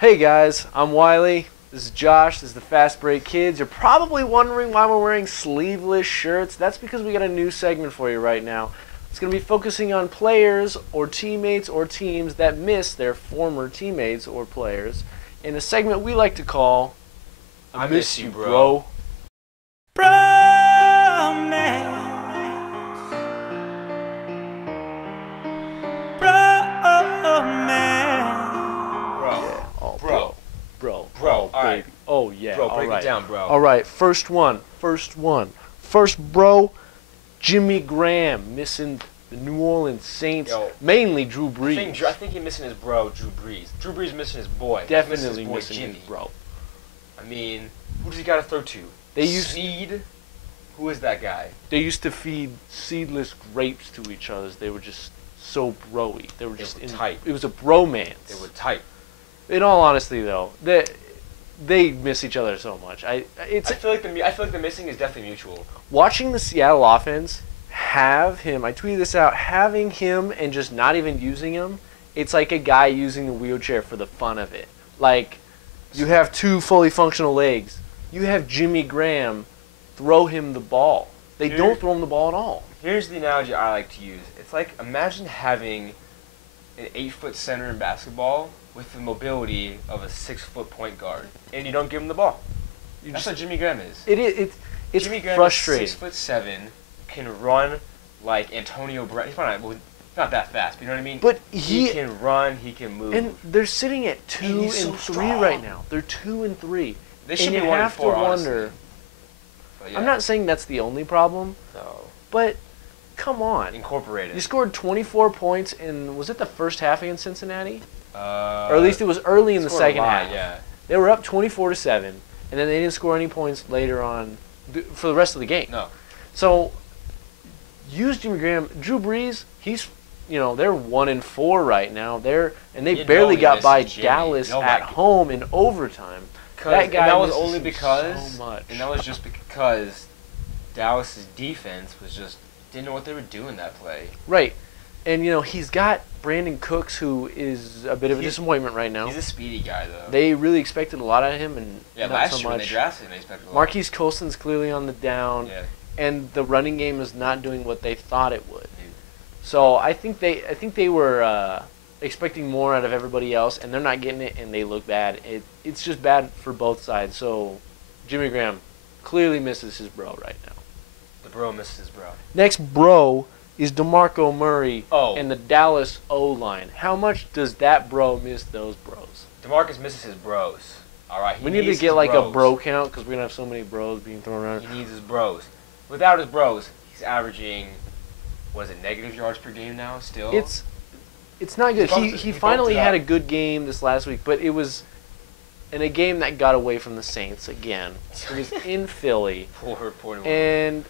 Hey guys, I'm Wiley. This is Josh. This is the Fastbreak Kids. You're probably wondering why we're wearing sleeveless shirts. That's because we got a new segment for you right now. It's going to be focusing on players or teammates or teams that miss their former teammates or players in a segment we like to call I Miss You, Bro. Bro, all right. baby. Oh, yeah. Bro, break all right. it down, bro. All right, first one. First bro, Jimmy Graham missing the New Orleans Saints, mainly Drew Brees. I think he's missing his bro, Drew Brees. Drew Brees missing his boy. Definitely missing Jimmy. his bro. I mean, who does he got to throw to? Snead? Who is that guy? They used to feed seedless grapes to each other. They were just so bro-y. They were tight. It was a bromance. They were tight. In all honesty, though, they miss each other so much. I feel like the missing is definitely mutual. Watching the Seattle offense have him, I tweeted this out, having him and just not even using him, it's like a guy using the wheelchair for the fun of it. Like, you have two fully functional legs. You have Jimmy Graham throw him the ball. They don't throw him the ball at all. Here's the analogy I like to use. It's like, imagine having an 8-foot center in basketball with the mobility of a 6-foot point guard, and you don't give him the ball. That's what Jimmy Graham is. It's Jimmy Graham frustrating. Is 6'7", can run like Antonio Brown. He's not that fast, but you know what I mean? But he can run, he can move. And they're sitting at 2 and 3 strong. right now. They're 2 and 3. They should be 1 and 4, honestly. Yeah. I'm not saying that's the only problem. No. But come on. Incorporate it. You scored 24 points in, was it the first half against Cincinnati? Or at least it was early in the second half. Yeah. They were up 24-7, and then they didn't score any points later on for the rest of the game. No. So use Jimmy Graham. Drew Brees, they're 1 and 4 right now. They barely got by Dallas at home in overtime. That was only because so much. And that was just because Dallas's defense didn't know what they were doing that play. Right. And he's got Brandon Cooks, who is a bit of a disappointment right now. He's a speedy guy, though. They really expected a lot out of him, and not last so year much. When they drafted him, they expected a lot. Marquise Colston's clearly on the down, and the running game is not doing what they thought it would. So I think they were expecting more out of everybody else, and they're not getting it, and they look bad. It's just bad for both sides. So Jimmy Graham clearly misses his bro right now. The bro misses his bro. Next bro is DeMarco Murray and the Dallas O-line. How much does that bro miss those bros? DeMarcus misses his bros. All right, we need to get like a bro count because we're going to have so many bros being thrown around. He needs his bros. Without his bros, he's averaging, negative yards per game now still? It's not good. He finally had a good game this last week, but it was in a game that got away from the Saints again. It was in Philly. Poor and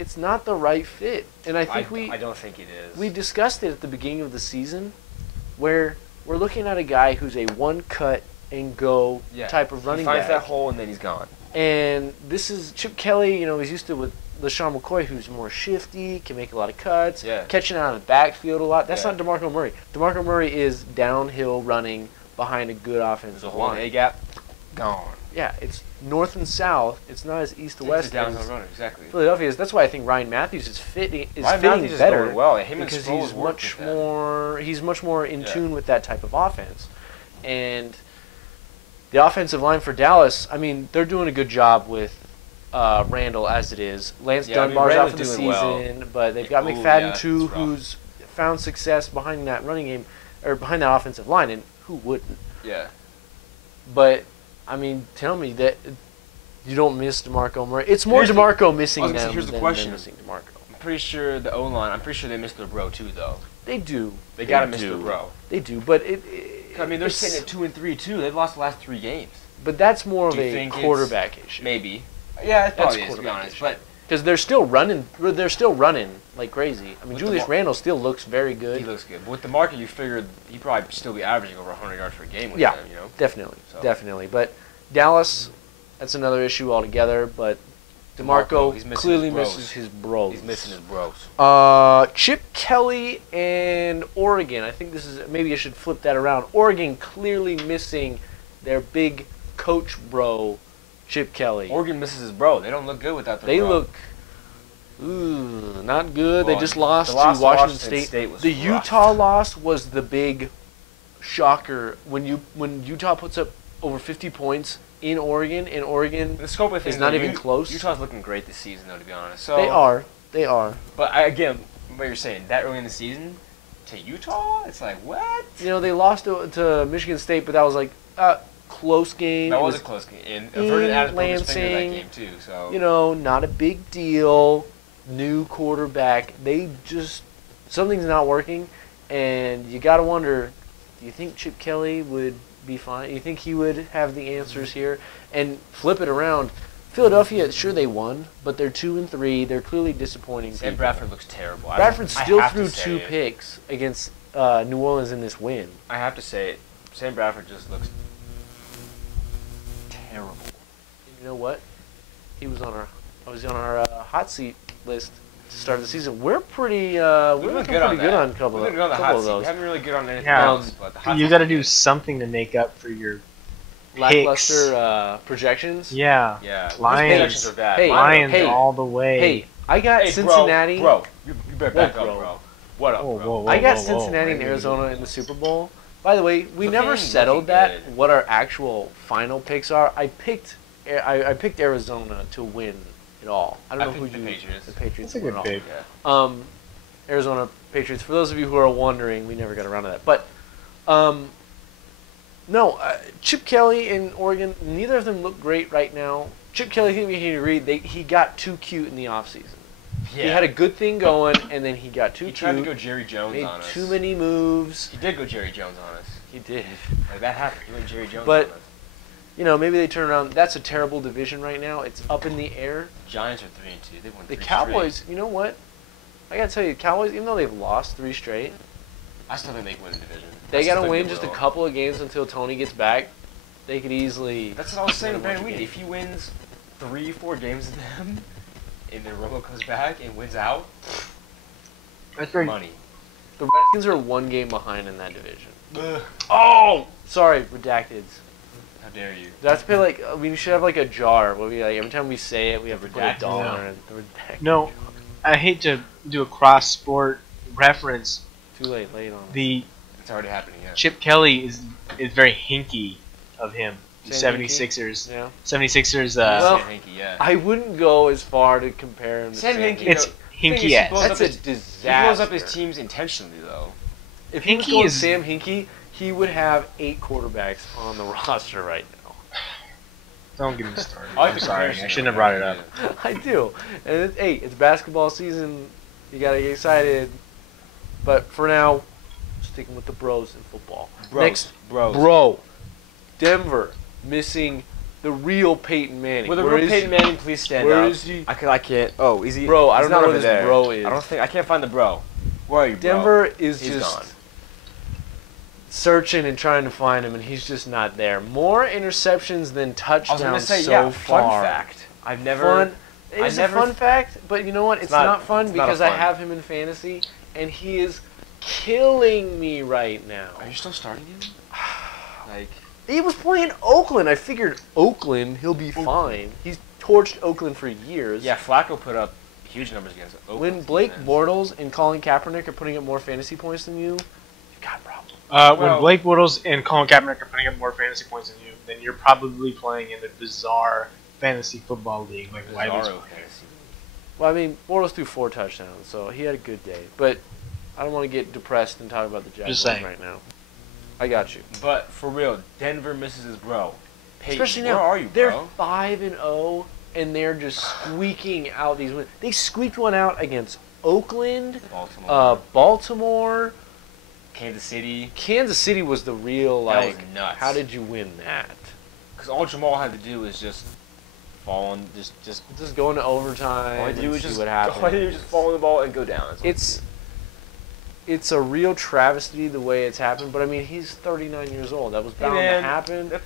it's not the right fit. And I don't think it is. We discussed it at the beginning of the season where we're looking at a guy who's a one-cut-and-go type of running back. He finds that hole and then he's gone. And this is Chip Kelly, he's used to with LaShawn McCoy, who's more shifty, can make a lot of cuts, catching out of the backfield a lot. That's not DeMarco Murray. DeMarco Murray is downhill running behind a good offensive line. There's a A-gap, gone. Yeah, it's north and south. It's not as east to west. He's a downhill runner, exactly. Philadelphia is. That's why I think Ryan Matthews is fitting Matthews better. Is going well. Him because and he's much more in tune with that type of offense, and the offensive line for Dallas. I mean, they're doing a good job with Randall as it is. Lance Dunbar's out for the season, but they've got McFadden too, who's found success behind that running game or behind that offensive line, and who wouldn't? Yeah. But I mean, tell me that you don't miss DeMarco Murray. It's more DeMarco missing them than missing DeMarco. I'm pretty sure the O-line, they missed their bro too, though. They do. They got to miss their bro. They do, but they're sitting at 2 and 3 too. They've lost the last 3 games. But that's more of a quarterback issue. Maybe. Yeah, it probably is, to be honest. But because they're still running like crazy. I mean, Julius Randle still looks very good. He looks good. But with the market, you figured he'd probably still be averaging over 100 yards per game with them, definitely. But Dallas, that's another issue altogether. But DeMarco he's missing clearly his bros. misses his bros. He's missing his bros. Chip Kelly and Oregon. I think this is maybe I should flip that around. Oregon clearly missing their big coach bro, Chip Kelly. Oregon misses his bro. They don't look good without their They bro. look not good. Well, they just lost the loss to Washington State. was The rough. Utah loss was the big shocker. When Utah puts up over 50 points in Oregon, The scope of things is not though, even close. Utah's looking great this season, though, to be honest. So, They are. But again, what you're saying, that early in the season to Utah, it's like, what? You know, they lost to Michigan State, but that was like a close game. That It was a close game. And Vernon Adams broke his finger that Lansing, game, too. So You know, not a big deal. New quarterback. Something's not working, and you got to wonder, do you think Chip Kelly would be fine? You think he would have the answers here? And flip it around. Philadelphia, sure they won, but they're 2-3. They're clearly disappointing. Sam people. Bradford looks terrible. Bradford I still have to threw say 2 it. picks against New Orleans in this win. I have to say it. Sam Bradford just looks terrible. You know what? I was on our hot seat list to start the season. We're pretty we're We've been looking good on pretty good that. on a couple We've of been good on the couple hot of seat. those. We haven't really good on anything Yeah. else. But the hot You seat got to is do good. something to make up for your Lackluster projections. Yeah. Yeah, Lions. these projections are bad. Hey, Lions hey, all the way. Hey, I got Hey, Cincinnati. Bro, you better back Whoa, up, bro. bro. What up, Whoa, bro? whoa, whoa. I got whoa. Cincinnati and Wait, Arizona in the Super Bowl. By the way, we never Looking settled that. good. What our actual final picks are. I picked Arizona to win it all. I don't know who picked the you. Patriots. The Patriots. That's a won good it all. pick. Arizona Patriots. For those of you who are wondering, we never got around to that. But, no, Chip Kelly in Oregon, neither of them look great right now. Chip Kelly, I think we can agree, he got too cute in the offseason. Yeah. He had a good thing going, and then he got too He cute. tried to go Jerry Jones made on us. too many moves. He did go Jerry Jones on us. He did. Like, that happened. He went Jerry Jones But- on us. You know, maybe they turn around. That's a terrible division right now. It's up in the air. Giants are 3-2. They won The 3 Cowboys, straight. you know what? I got to tell you, Cowboys, even though they've lost 3 straight, I still think they can win the division. they I got still to think win they just a will. couple of games until Tony gets back. They could easily. That's what I was saying to win a bunch Brandon of Weed. games. If he wins 3-4 games of them, and then Romo comes back and wins out, That's very money. The Redskins are 1 game behind in that division. Oh! Sorry, redacted. How dare you? That's pay like we should have like a jar where we like every time we say it we have to put Redacted. $1 in the redacted No. jar. I hate to do a cross-sport reference. Too late on it. The It's already happening, yeah. Chip Kelly is very hinky of him. The Saying 76ers. Yeah. 76ers. Well, Sam Hinkie, yeah. I wouldn't go as far to compare him to Sam Sam Hinkie, Hinkie. it's thing is, hinky he ass. blows That's up a his- disaster. He blows up his teams intentionally, though. If he was Hinkie going is- Sam Hinkie, he would have 8 quarterbacks on the roster right now. Don't get me started. I like I'm the sorry. comparison, I shouldn't have though. brought it up. I do. And it's basketball season. You gotta get excited. But for now, sticking with the bros in football. Bros. Next, Bros. bro, Denver missing the real Peyton Manning. Will the Where real is Peyton he? Manning please stand Where up? is he? I can't. Oh, is he? Bro, I he's don't not know where over this there. bro is. I can't find the bro. Where are you, bro? Denver is He's just gone. searching and trying to find him, and he's just not there. More interceptions than I was touchdowns gonna say, so yeah. far. Fun fact. I've never. Fun. It I is never- a fun fact, but you know what? It's not- not fun it's not a because I fun. have him in fantasy, and he is killing me right now. Are you still starting him? Like. He was playing Oakland. I figured Oakland, he'll be fine. He's torched Oakland for years. Yeah, Flacco put up huge numbers against Oakland. When Blake Bortles and Colin Kaepernick are putting up more fantasy points than you, you've got a problem. When Well- Blake Bortles and Colin Kaepernick are putting up more fantasy points than you, then you're probably playing in the bizarre fantasy football league like Wiley's Bizarro playing. fantasy. Well, I mean, Bortles threw 4 touchdowns, so he had a good day. But I don't want to get depressed and talk about the Jaguars saying. right now. I got you. But for real, Denver misses his bro. Peyton, Especially where now, are you, they're bro? 5-0, and they're just squeaking out these wins. They squeaked one out against Oakland, Baltimore. Kansas City. Kansas City was the real, That like, was nuts. how did you win that? Because all Jamal had to do was just fall on, just Just go into overtime all he and had to do was see just what all he had to do happens. was just fall on the ball and go down. That's all he It's a real travesty the way it's happened, but I mean, he's 39 years old. That was Hey, bound man. to happen. That-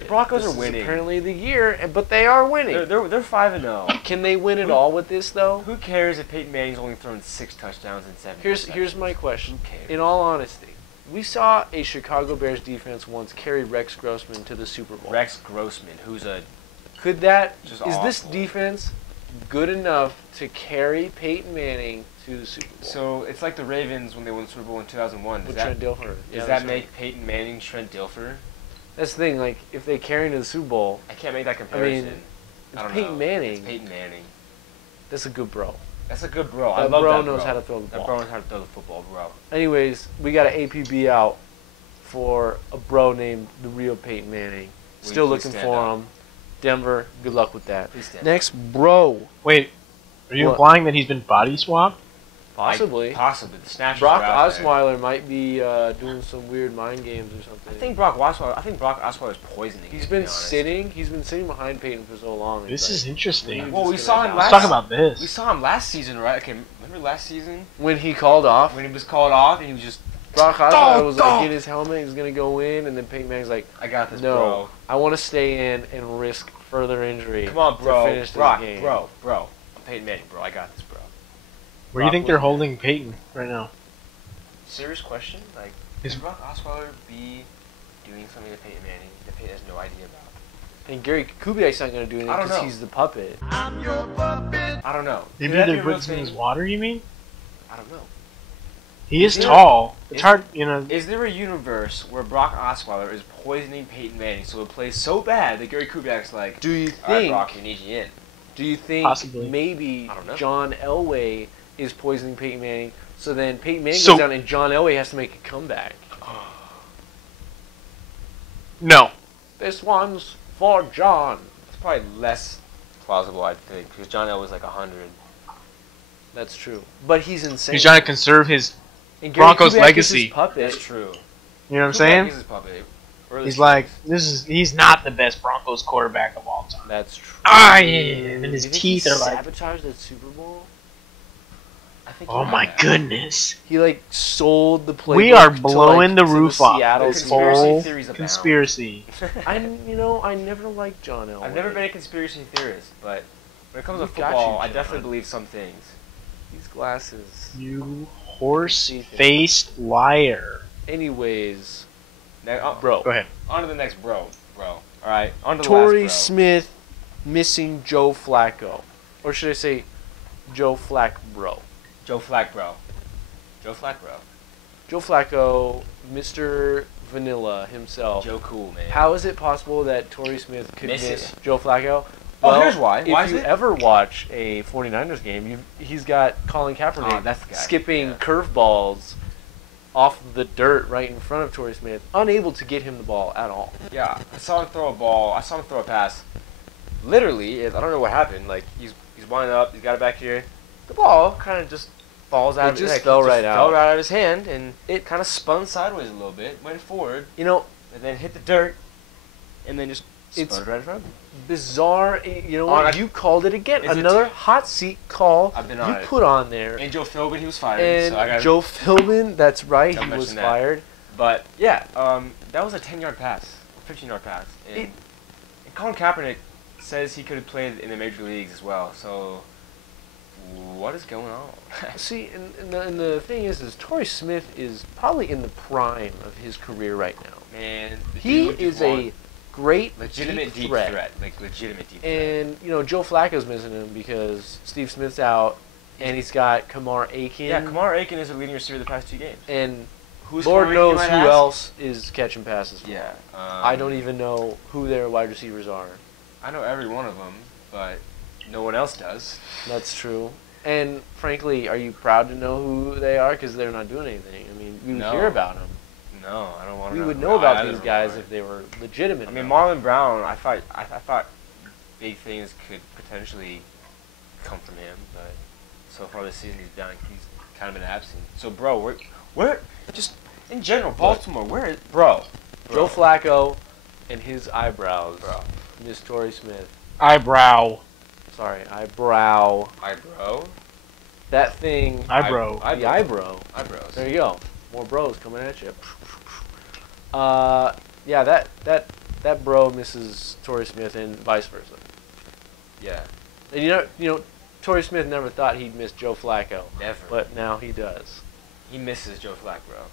The Broncos This are is winning. apparently the year, but they are winning. They're 5-0. Can they win it all with this though? Who cares if Peyton Manning's only thrown 6 touchdowns and 7 interceptions? Here's my question. Who cares? In all honesty, we saw a Chicago Bears defense once carry Rex Grossman to the Super Bowl. Rex Grossman, who's a Could that Just is this awful. defense good enough to carry Peyton Manning to the Super Bowl? so it's like the Ravens when they won the Super Bowl in 2001. With Does Trent that, Dilfer. does Yeah, that that's make right. Peyton Manning Trent Dilfer? That's the thing. Like, if they carry him to the Super Bowl, I can't make that comparison. it's I don't Peyton know. Manning. It's Peyton Manning. that's a good bro. That's a good bro. I That love bro that bro. knows how to throw the That ball. bro knows how to throw the football, bro. Anyways, we got an APB out for a bro named the real Peyton Manning. Will Still you please looking stand for up? him. Denver, good luck with that. Please stand Next, bro. Wait, are you What? implying that he's been body swapped? Possibly. Possibly. The snatchers Brock are out there. Osweiler might be doing some weird mind games or something. I think Brock Osweiler's poisoning. He's to been be honest. sitting. He's been sitting behind Peyton for so long. This is interesting. Well, we Just saw gonna him die. Let's last. talk about this. We saw him last season, right? Okay, remember last season when he called off. when he was called off and he was just, Brock Osweiler was like Don't. in his helmet. He was gonna go in, and then Peyton Manning's like, I got this, "No, bro. I want to stay in and risk further injury. Come on, to bro. finish Brock, this game." bro. I'm Peyton Manning, bro. I got this, bro. Where do you think they're holding Peyton right now? Serious question? Like, Is- should Brock Osweiler be doing something to Peyton Manning that Peyton has no idea about? And Gary Kubiak's not gonna do anything I don't because know. he's the puppet. I don't know. Maybe Could that be they're a real putting some in his thing? water, you mean? I don't know. He is Is there- tall. It's is- hard, you know. Is there a universe where Brock Osweiler is poisoning Peyton Manning so it plays so bad that Gary Kubiak's like, Do you all right, think? Brock, we need you in? Do you think Possibly. maybe I don't know. John Elway is poisoning Peyton Manning? So then Peyton Manning So- goes down and John Elway has to make a comeback. No. This one's for John. It's probably less plausible, I think, because John L was like 100. That's true. But he's insane. He's trying to conserve his. And Gary Broncos Kubiak is legacy. his puppet. That's true. You know what I'm Kubiak saying? is his puppet. Early He's stages. like, he's not the best Broncos quarterback of all time. That's true. Ah, yeah, and his Do you think teeth he are like, sabotaged that Super Bowl? I think oh you're my right. goodness. He like sold the playbook. We are to, blowing the to roof off. Seattle This Conspiracy whole theories abound. conspiracy. I never liked John Elway. I've never been a conspiracy theorist, but when it comes to We've got football, you, I John. definitely believe some things. These glasses. You horse-faced liar. Anyways, Now, bro. Go ahead. on to the next bro. All right, on to the Torrey last Smith missing Joe Flacco, or should I say, Joe Flack bro? bro. Joe Flack bro. Joe Flack bro. Joe Flacco, Mr. Vanilla himself. Joe Cool, man. How is it possible that Torrey Smith could Miss miss it. Joe Flacco? Oh, Well, here's why. Why if is you it? ever watch a 49ers game, he's got Colin Kaepernick Oh, that's the guy. skipping Yeah. curveballs off the dirt right in front of Torrey Smith, unable to get him the ball at all. Yeah, I saw him throw a ball. I saw him throw a pass. Literally, I don't know what happened. Like he's winding up. He's got it back here. The ball kind of just falls out. It of just like, fell it right fell out. right out of his hand, and it kind of spun sideways a little bit, went forward, You know, and then hit the dirt, and then just It's- spun right in front of him. bizarre. You know On what? a- You called it again. Is it- Another hot seat call I've been you on it. put on there. And Joe Philbin, he was fired. And so I got Joe Philbin, that's right, Gotta he was mention that. fired. But yeah, that was a 10-yard pass, 15-yard pass, and Colin Kaepernick says he could have played in the major leagues as well. So what is going on? See, and the thing is Torrey Smith is probably in the prime of his career right now. Man, the He dude is just a won. great legitimate deep deep threat. threat. Like legitimate deep threat. And, you know, Joe Flacco's missing him because Steve Smith's out, and he's got Kamar Aiken. Yeah, Kamar Aiken is a leading receiver the past 2 games. And Who's Lord Kamar Aiken, knows you who might ask? else is catching passes for Yeah. him. I don't even know who their wide receivers are. I know every one of them, but no one else does. That's true. And, frankly, are you proud to know who they are? Because they're not doing anything. I mean, we would No. hear about them. No, I don't want to. We would know about these guys if they were legitimate. I mean, enough. Marlon Brown. I thought big things could potentially come from him, but so far this season he's kind of been absent. So, bro, where just in general, Baltimore, where is bro? Joe Flacco and his eyebrows. Bro. Miss Torrey Smith. Eyebrow. Sorry, eyebrow. Eyebrow. That thing. Eyebrow. The eyebrow. Eyebrows. There you go. More bros coming at you. Yeah, that that bro misses Torrey Smith and vice versa. Yeah. And you know, Torrey Smith never thought he'd miss Joe Flacco. Never. But now he does. He misses Joe Flacco.